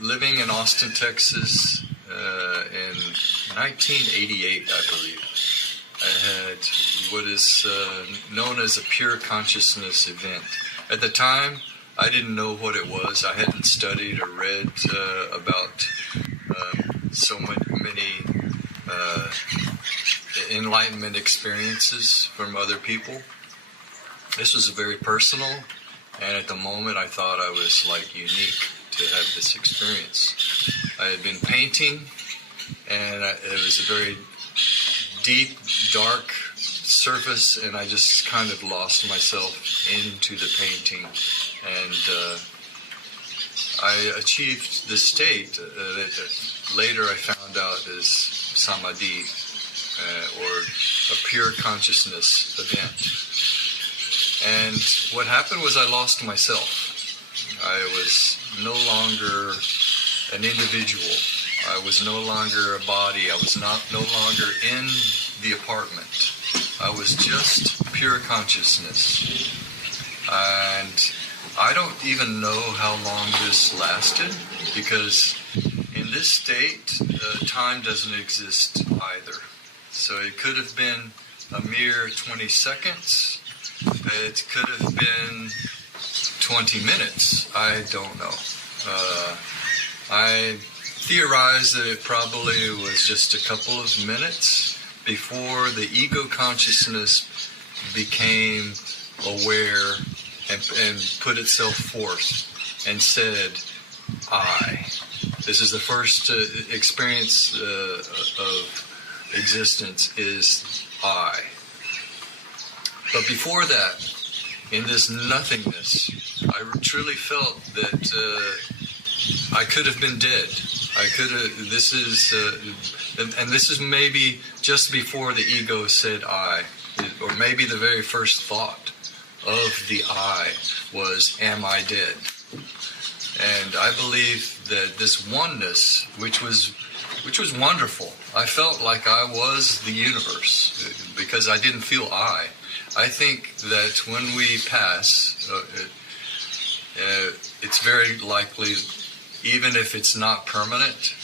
Living in Austin, Texas in 1988, I believe. I had what is known as a pure consciousness event. At the time, I didn't know what it was. I hadn't studied or read about so many enlightenment experiences from other people. This was very personal, and at the moment I thought I was like unique to have this experience. I had been painting, and it was a very deep, dark surface, and I just kind of lost myself into the painting, and I achieved this state that later I found out is samadhi, or a pure consciousness event. And what happened was I lost myself. I was no longer an individual. I was no longer a body. I was no longer in the apartment. I was just pure consciousness. And I don't even know how long this lasted, because in this state, time doesn't exist either. So it could have been a mere 20 seconds. It could have been 20 minutes. I don't know. I theorize that it probably was just a couple of minutes before the ego consciousness became aware and put itself forth and said, I. This is the first experience of existence is I. But before that, in this nothingness, I truly felt that I could have been dead. I could have. This is, and this is maybe just before the ego said I, or maybe the very first thought of the I was, "Am I dead?" And I believe that this oneness, which was wonderful. I felt like I was the universe because I didn't feel I. I think that when we pass, it's very likely, even if it's not permanent,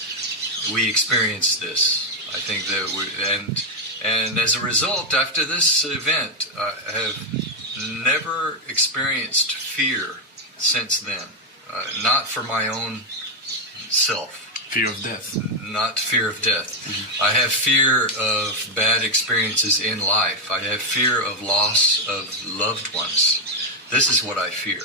we experience this. I think that and as a result, after this event, I have never experienced fear since then. Not for my own self. Fear of death. Not fear of death. Mm-hmm. I have fear of bad experiences in life. I have fear of loss of loved ones. This is what I fear.